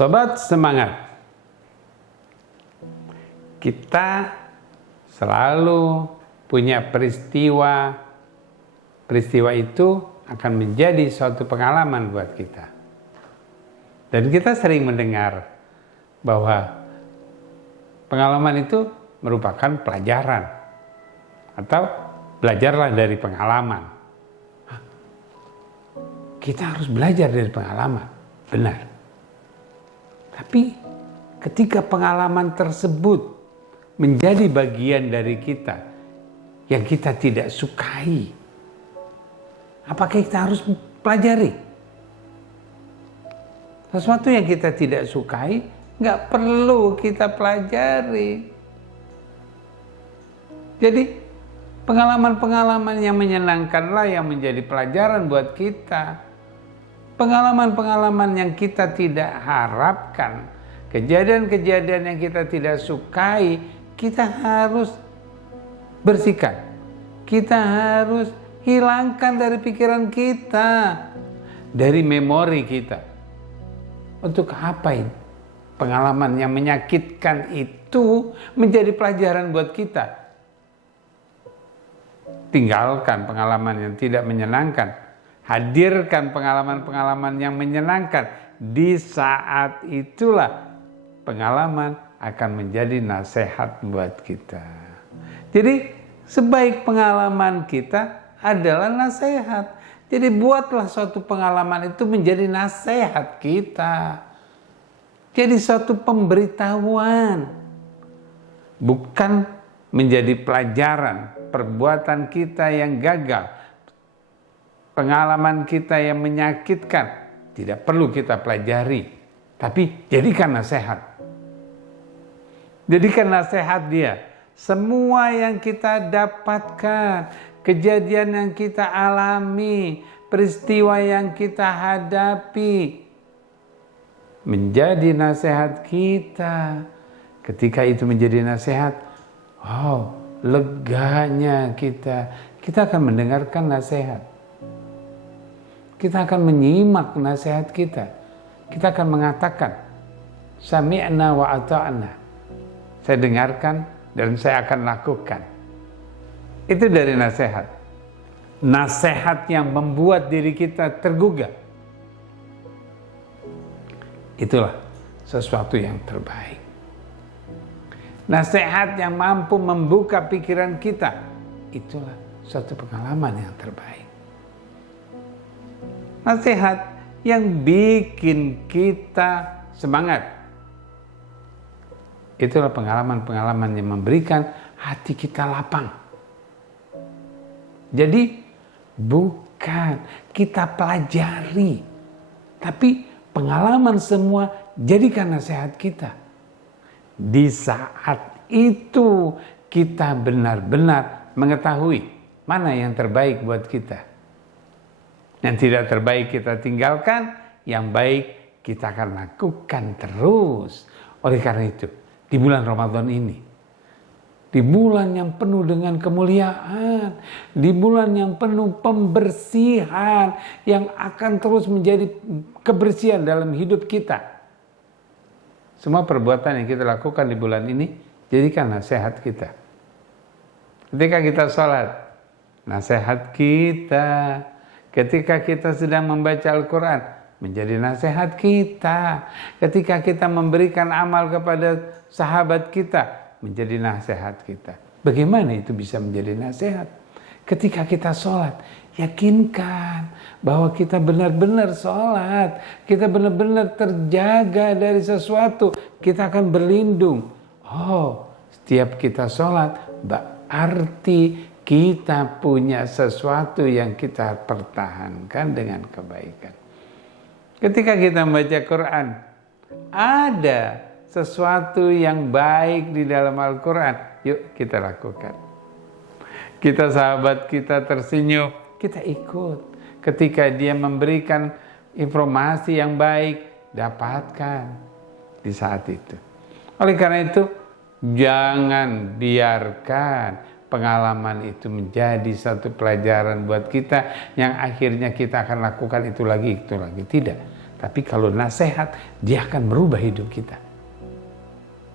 Sobat semangat, kita selalu punya peristiwa. Peristiwa itu akan menjadi suatu pengalaman buat kita. Dan kita sering mendengar bahwa pengalaman itu merupakan pelajaran. Atau belajarlah dari pengalaman. Kita harus belajar dari pengalaman, benar. Tapi ketika pengalaman tersebut menjadi bagian dari kita yang kita tidak sukai, apakah kita harus pelajari? Sesuatu yang kita tidak sukai nggak perlu kita pelajari. Jadi pengalaman-pengalaman yang menyenangkanlah yang menjadi pelajaran buat kita. Pengalaman-pengalaman yang kita tidak harapkan, kejadian-kejadian yang kita tidak sukai, kita harus bersihkan. Kita harus hilangkan dari pikiran kita, dari memori kita. Untuk apa ini? Pengalaman yang menyakitkan itu menjadi pelajaran buat kita. Tinggalkan pengalaman yang tidak menyenangkan. Hadirkan pengalaman-pengalaman yang menyenangkan. Di saat itulah pengalaman akan menjadi nasihat buat kita. Jadi sebaik pengalaman kita adalah nasihat. Jadi buatlah suatu pengalaman itu menjadi nasihat kita. Jadi suatu pemberitahuan. Bukan menjadi pelajaran perbuatan kita yang gagal. Pengalaman kita yang menyakitkan tidak perlu kita pelajari, tapi jadikan nasihat. Jadikan nasihat dia. Semua yang kita dapatkan, kejadian yang kita alami, peristiwa yang kita hadapi, menjadi nasihat kita. Ketika itu menjadi nasihat, wow, leganya kita akan mendengarkan nasihat. Kita akan menyimak nasihat kita. Kita akan mengatakan, sami'na wa ata'na. Saya dengarkan dan saya akan lakukan. Itu dari nasihat. Nasihat yang membuat diri kita tergugah. Itulah sesuatu yang terbaik. Nasihat yang mampu membuka pikiran kita. Itulah suatu pengalaman yang terbaik. Nasihat yang bikin kita semangat. Itulah pengalaman-pengalaman yang memberikan hati kita lapang. Jadi bukan kita pelajari, tapi pengalaman semua jadikan nasihat kita. Di saat itu kita benar-benar mengetahui mana yang terbaik buat kita. Yang tidak terbaik kita tinggalkan, yang baik kita akan lakukan terus. Oleh karena itu, di bulan Ramadan ini, di bulan yang penuh dengan kemuliaan, di bulan yang penuh pembersihan, yang akan terus menjadi kebersihan dalam hidup kita. Semua perbuatan yang kita lakukan di bulan ini, jadikan nasihat kita. Ketika kita sholat, nasihat kita. Ketika kita sedang membaca Al-Quran, menjadi nasihat kita. Ketika kita memberikan amal kepada sahabat kita, menjadi nasihat kita. Bagaimana itu bisa menjadi nasihat? Ketika kita sholat, yakinkan bahwa kita benar-benar sholat. Kita benar-benar terjaga dari sesuatu. Kita akan berlindung. Oh, setiap kita sholat, berarti kita punya sesuatu yang kita pertahankan dengan kebaikan. Ketika kita membaca Quran, ada sesuatu yang baik di dalam Al-Quran. Yuk kita lakukan. Kita sahabat kita tersenyum, kita ikut. Ketika dia memberikan informasi yang baik, dapatkan di saat itu. Oleh karena itu, jangan biarkan pengalaman itu menjadi satu pelajaran buat kita yang akhirnya kita akan lakukan itu lagi. Tidak. Tapi kalau nasihat, dia akan merubah hidup kita.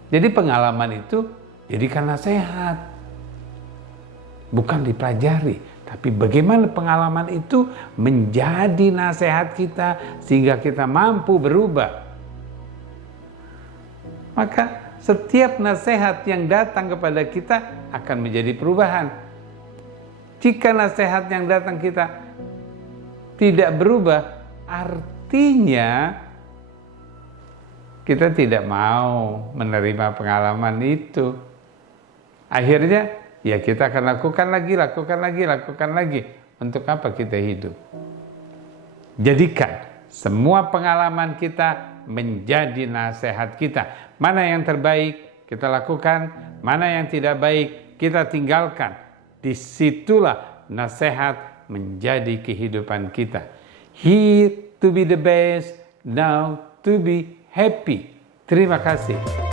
Jadi pengalaman itu jadikan nasihat. Bukan dipelajari, tapi bagaimana pengalaman itu menjadi nasihat kita sehingga kita mampu berubah. Maka setiap nasihat yang datang kepada kita akan menjadi perubahan. Jika nasihat yang datang kita tidak berubah, artinya kita tidak mau menerima pengalaman itu. Akhirnya ya kita akan lakukan lagi. Untuk apa kita hidup? Jadikan semua pengalaman kita menjadi nasihat kita. Mana yang terbaik kita lakukan, mana yang tidak baik kita tinggalkan. Disitulah nasihat menjadi kehidupan kita. Here to be the best, now to be happy. Terima kasih.